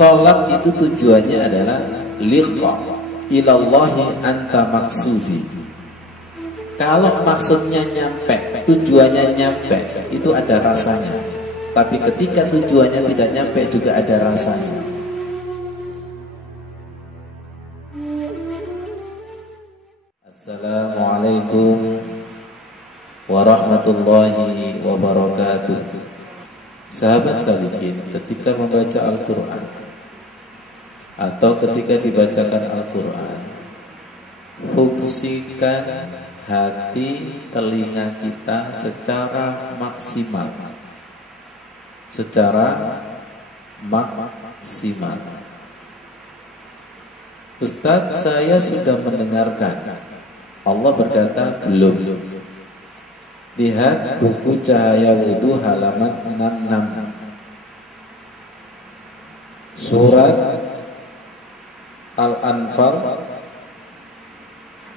Salat itu tujuannya adalah liqa ilallahi anta maksudi. Kalau maksudnya nyampe, tujuannya nyampe, itu ada rasanya. Tapi ketika tujuannya tidak nyampe juga ada rasanya. Assalamualaikum warahmatullahi wabarakatuh. Sahabat salihin, ketika membaca Al-Quran atau ketika dibacakan Al-Quran, fungsikan hati telinga kita secara maksimal. Ustadz, saya sudah mendengarkan. Allah berkata belum. Lihat buku Cahaya Wudhu halaman 66, surat Al-Anfal,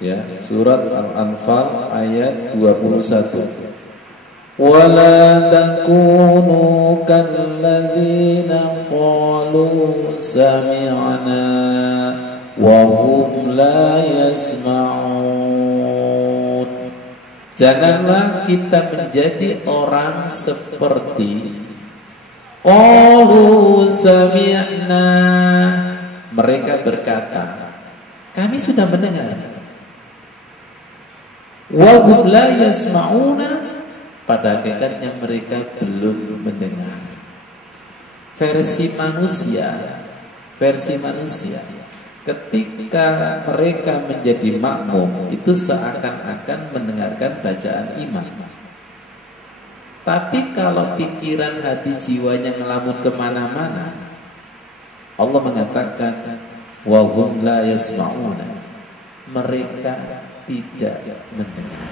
ya, surat Al-Anfal ayat 21. Wala takunu kalladzina qalu sami'na wa hum la yasma'un. Janganlah kita menjadi orang seperti qalu sami'na, mereka berkata kami sudah mendengar, wa hum la yasma'una, pada hakikatnya mereka belum mendengar. Versi manusia ketika mereka menjadi makmum itu seakan-akan mendengarkan bacaan imam. Tapi kalau pikiran hati jiwanya ngelamun kemana-mana, Allah mengatakan wa hum la yasma'una, mereka tidak mendengar.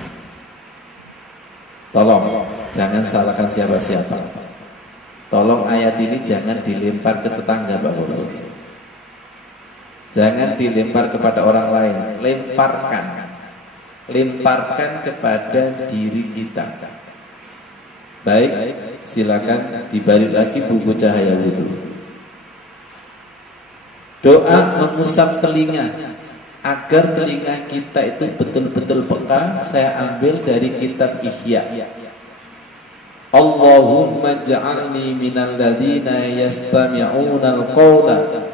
Tolong jangan salahkan siapa-siapa. Tolong ayat ini jangan dilempar ke tetangga, Pak Bos. Jangan dilempar kepada orang lain, lemparkan kepada diri kita. Baik, silakan dibalik lagi buku Cahaya Wudhu. Doa mengusap telinga agar telinga kita itu betul-betul peka. Saya ambil dari kitab Ihya. Allahumma ja'alni minal ladzina yastami'una al-qawla.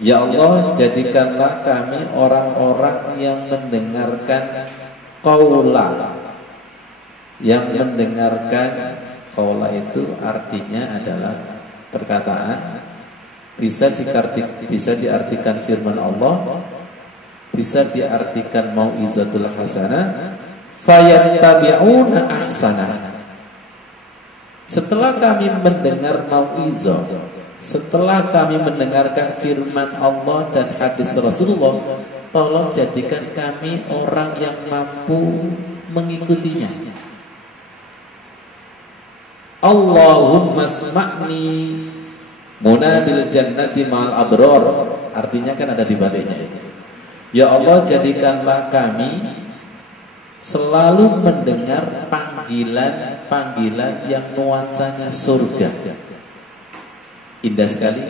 Ya Allah, jadikanlah kami orang-orang yang mendengarkan qaula. Yang mendengarkan qaula itu artinya adalah perkataan. Bisa diartikan firman Allah, bisa diartikan mau'izatul hasanah, fayattabi'una ahsanah. Setelah kami mendengar mau'izah, setelah kami mendengarkan firman Allah dan hadis Rasulullah, tolong jadikan kami orang yang mampu mengikutinya. Allahumma sma'ni munadil jannati ma'al abror. Artinya kan ada di baliknya itu. Ya Allah, jadikanlah kami selalu mendengar panggilan-panggilan yang nuansanya surga. Indah sekali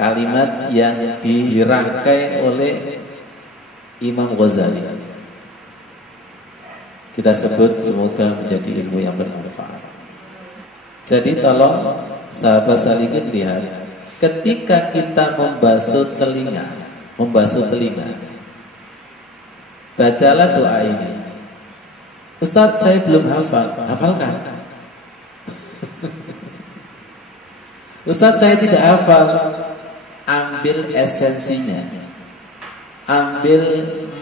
kalimat yang dirangkai oleh Imam Ghazali. Kita sebut semoga menjadi ilmu yang bermanfaat. Jadi tolong sahabat salihin lihat, ketika kita membasuh telinga, bacalah doa ini. Ustaz, saya belum hafalkan. Ustaz, saya tidak hafal. Ambil esensinya, ambil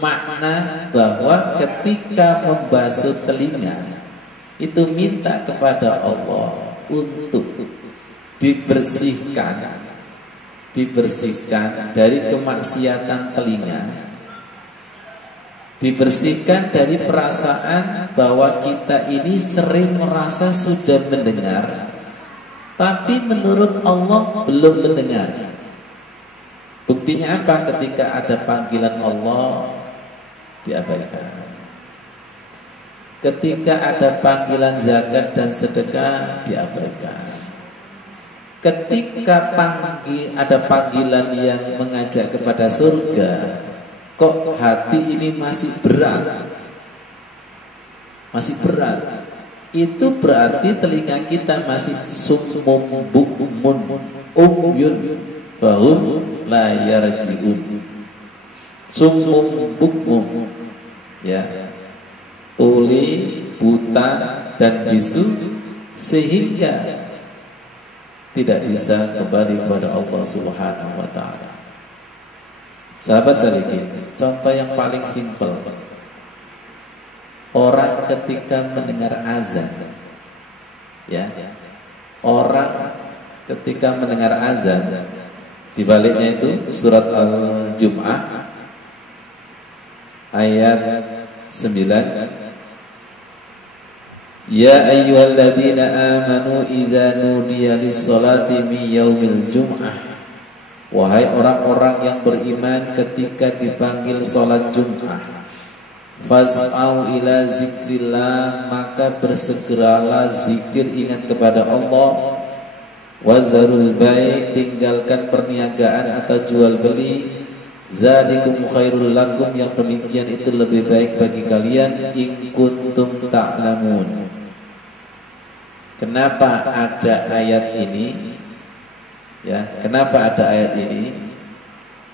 makna bahwa ketika membasuh telinga itu minta kepada Allah untuk dibersihkan dari kemaksiatan telinga, dibersihkan dari perasaan bahwa kita ini sering merasa sudah mendengar, tapi menurut Allah belum mendengar. Buktinya apa? Ketika ada panggilan Allah diabaikan. Ketika ada panggilan zakat dan sedekah diabaikan. ketika ada panggilan yang mengajak kepada surga, kok hati ini masih berat, itu berarti telinga kita masih summun bukmun umyun fahum la yarji'un. Summun bukmun, ya, tuli, buta dan bisu, sehingga tidak bisa kembali kepada Allah Subhanahu wa taala. Sahabat sekalian, contoh yang paling simpel. Orang ketika mendengar azan, ya. Orang ketika mendengar azan, di baliknya itu surat Al-Jum'ah ayat 9. Ya ayyuhalladzina amanu idza nudiya lis-salati min yaumil jum'ah. Wahai orang-orang yang beriman, ketika dipanggil salat Jum'ah, fas'au ila zikrillah, maka bersegeralah zikir, ingat kepada Allah. Wazarul bai', tinggalkan perniagaan atau jual beli. Zalikum khairul lakum, yang demikian itu lebih baik bagi kalian, in kuntum ta'lamun. Kenapa ada ayat ini? Ya, kenapa ada ayat ini?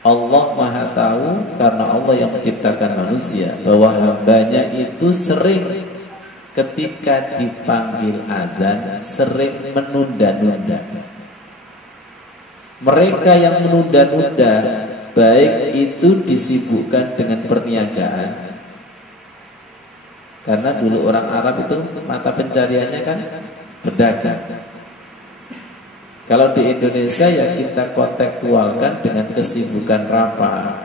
Allah Maha tahu, karena Allah yang menciptakan manusia, bahwa hambanya itu sering ketika dipanggil azan sering menunda-nunda. Mereka yang menunda-nunda, baik itu disibukkan dengan perniagaan, karena dulu orang Arab itu mata pencariannya kan berdagang. Kalau di Indonesia ya kita kontekstualkan dengan kesibukan rapat,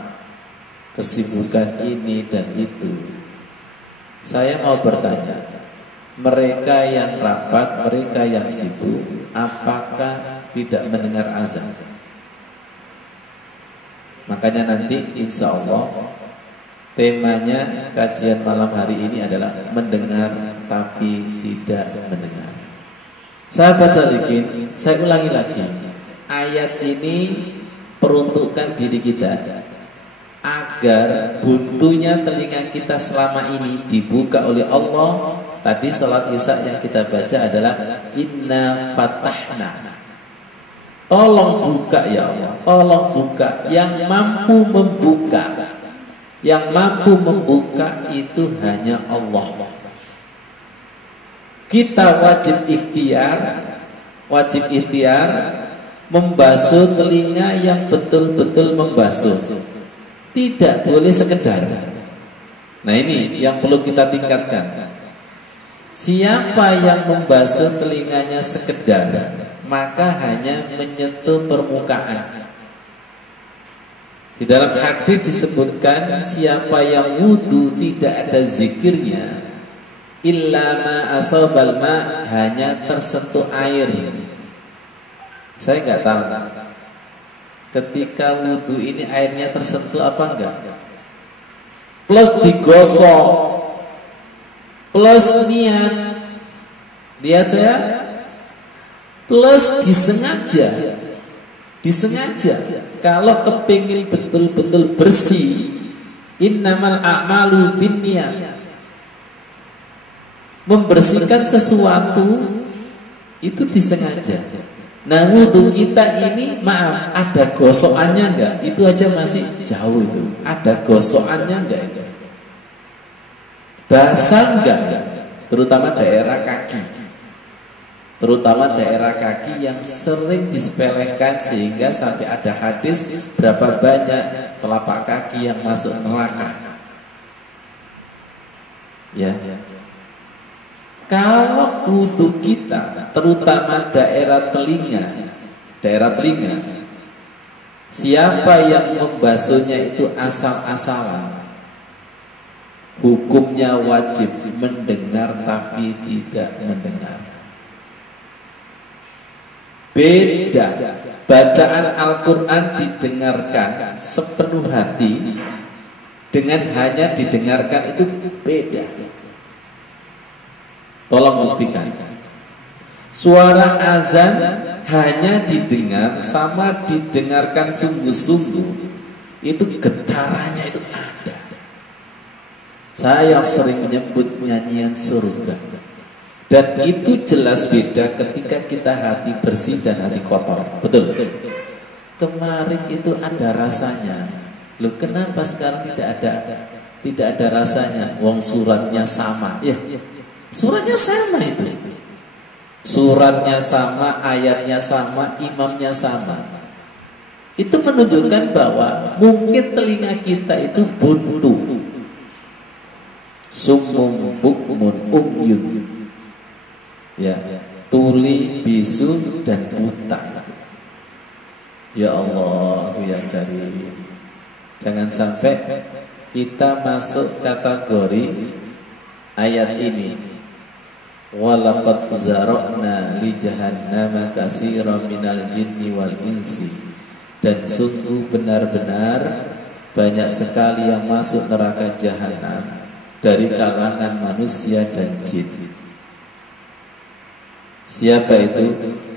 kesibukan ini dan itu. Saya mau bertanya, mereka yang rapat, mereka yang sibuk, apakah tidak mendengar azan? Makanya nanti insya Allah temanya kajian malam hari ini adalah mendengar tapi tidak mendengar. Sahabat salikin, saya ulangi lagi, ayat ini peruntukan diri kita agar buntunya telinga kita selama ini dibuka oleh Allah. Tadi salat Isya yang kita baca adalah inna fatahna. Tolong buka ya Allah, tolong buka. Yang mampu membuka, yang mampu membuka itu hanya Allah. Kita wajib ikhtiar membasuh telinga yang betul-betul membasuh. Tidak boleh sekedar. Nah ini yang perlu kita tingkatkan. Siapa yang membasuh telinganya sekedar, maka hanya menyentuh permukaan. Di dalam hadis disebutkan, siapa yang wudu tidak ada zikirnya, illa ma asabal ma, hanya tersentuh air. Saya nggak tahu ketika wudu ini airnya tersentuh apa enggak, plus digosok, plus lihat saya, plus disengaja. Kalau kepingin betul-betul bersih, innamal a'malu binniyat, membersihkan sesuatu itu disengaja. Nah wudu kita ini, maaf, ada gosokannya enggak? Itu aja masih jauh itu. Ada gosokannya enggak? Basah enggak? Terutama daerah kaki. Terutama daerah kaki yang sering disepelekan, sehingga sampai ada hadis berapa banyak telapak kaki yang masuk neraka. Ya. Kalau wudu kita, terutama daerah telinga, siapa yang membasuhnya itu asal-asalan, hukumnya wajib mendengar tapi tidak mendengar. Beda, bacaan Al-Quran didengarkan sepenuh hati dengan hanya didengarkan, itu beda. Tolong buktikan. Suara azan hanya didengar sama didengarkan sungguh-sungguh, itu getarannya itu ada. Saya sering menyebut nyanyian surga, dan itu jelas beda ketika kita hati bersih dan hati kotor. Betul. Kemarin itu ada rasanya. Loh, kenapa sekarang tidak ada rasanya? Wong suratnya sama. Ya, suratnya sama itu. Suratnya sama, ayatnya sama, imamnya sama. Itu menunjukkan bahwa mungkin telinga kita itu buntu. Summun bukmun umyun. Ya, tuli, bisu dan buta. Ya Allah, ya Karim. Jangan sampai kita masuk kategori ayat ini. Walaqad zara'na li jahannama katsiran minal jinni wal insi. Dan sungguh benar-benar banyak sekali yang masuk neraka jahanam dari kalangan manusia dan jin. Siapa itu?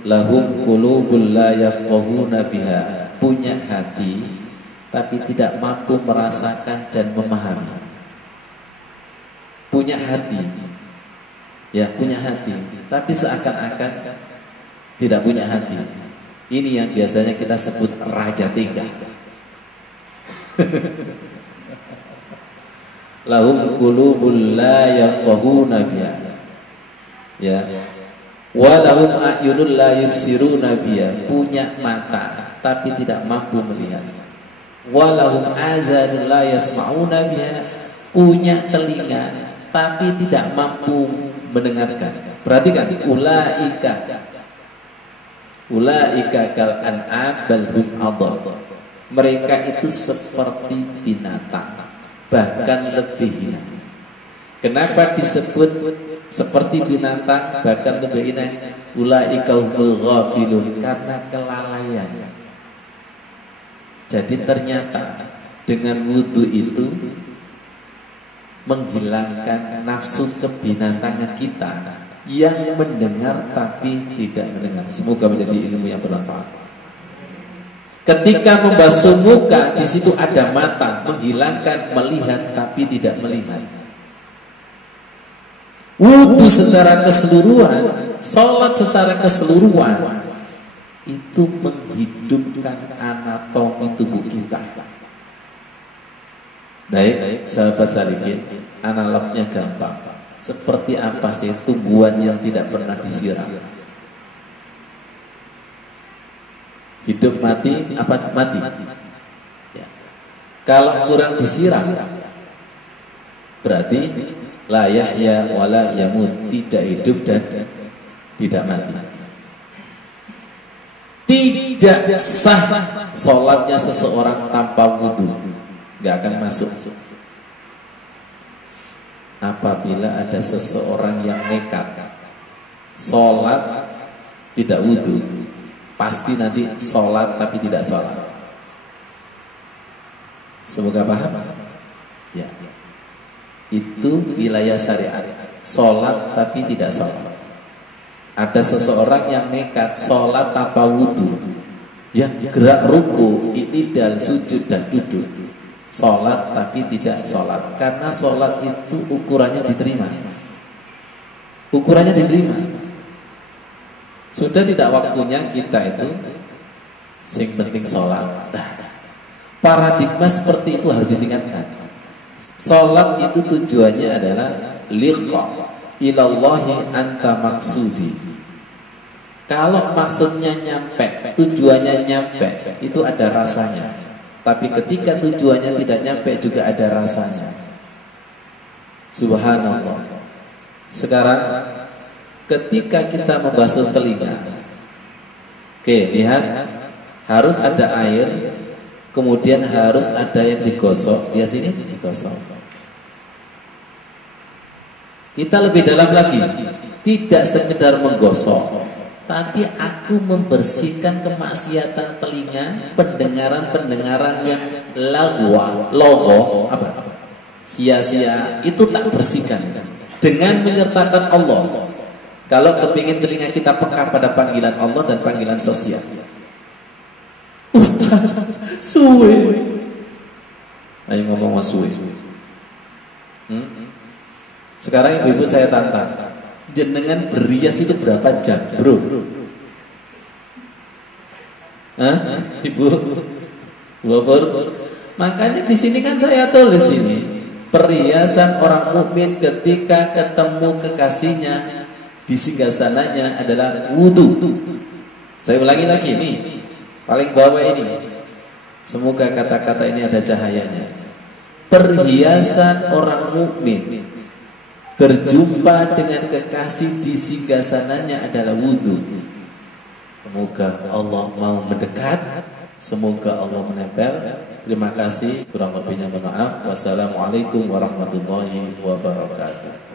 Lahum qulubul la yafqahuna biha. Punya hati tapi tidak mampu merasakan dan memahami. Punya hati. Ya, punya hati, tapi seakan-akan tidak punya hati. Ini yang biasanya kita sebut raja tiga. Lahum qulubul la yafqahuna biha. Ya. Wa lahum a'yunul la yubsiruna biha. Punya mata tapi tidak mampu melihat. Wa lahum adzanul la yasma'una biha. Punya telinga tapi tidak mampu mendengarkan. Perhatikan, ulaika kal an'am bal hum adall. Mereka itu seperti binatang, bahkan lebih hina. Kenapa disebut seperti binatang bahkan lebih hina? Ulaika humul ghafilun, karena kelalaian. Jadi ternyata dengan wudu itu menghilangkan nafsu kebinatangan kita yang mendengar tapi tidak mendengar. Semoga menjadi ilmu yang bermanfaat. Ketika membasuh muka, di situ ada mata, menghilangkan melihat tapi tidak melihat. Wudu secara keseluruhan, sholat secara keseluruhan, itu menghidupkan anatomi tubuh kita. Baik, sahabat salikin, analognya gampang. Seperti apa sih tumbuhan yang tidak pernah disiram? Hidup mati, apa mati? Ya. Kalau kurang disiram, berarti la yahya wala yamut, tidak hidup dan tidak mati. Tidak sah sholatnya seseorang tanpa wudu. Gak akan masuk. Apabila ada seseorang yang nekat sholat tidak wudu, pasti nanti sholat tapi tidak sholat. Semoga paham. Ya, itu wilayah syariat. Sholat tapi tidak sholat. Ada seseorang yang nekat sholat tanpa wudu, yang gerak ruku, i'tidal, sujud dan duduk, sholat tapi tidak sholat. Karena sholat itu ukurannya diterima. Ukurannya diterima. Sudah tidak waktunya kita itu sing penting sholat. Paradigma seperti itu harus ditingkatkan. Sholat itu tujuannya adalah liqa ilallahi anta maksudi. Kalau maksudnya nyampe, tujuannya nyampe, itu ada rasanya. Tapi ketika tujuannya tidak nyampe juga ada rasanya. Subhanallah. Sekarang ketika kita membasuh telinga, oke, lihat, harus ada air, kemudian harus ada yang digosok. Lihat sini, digosok. Kita lebih dalam lagi, tidak sekedar menggosok, tapi aku membersihkan kemaksiatan telinga, pendengaran yang logo apa? Sia-sia itu tak bersihkan dengan menyertakan Allah. Kalau kepingin telinga kita peka pada panggilan Allah dan panggilan sosial. Ustaz, suwe. Ayo ngomong suwe. Sekarang ibu-ibu saya tantang, jenengan berias itu berapa jam, bro? Ibu, Bobor. Makanya di sini kan saya tulis ini, perhiasan orang mukmin ketika ketemu kekasihnya di singgasananya adalah wudu. Saya ulangi lagi nih, paling bawah ini. Semoga kata-kata ini ada cahayanya. Perhiasan orang mukmin berjumpa dengan kekasih di singgasananya adalah wudu. Semoga Allah mau mendekat, semoga Allah menempel. Terima kasih, kurang lebihnya mohon maaf. Wassalamualaikum warahmatullahi wabarakatuh.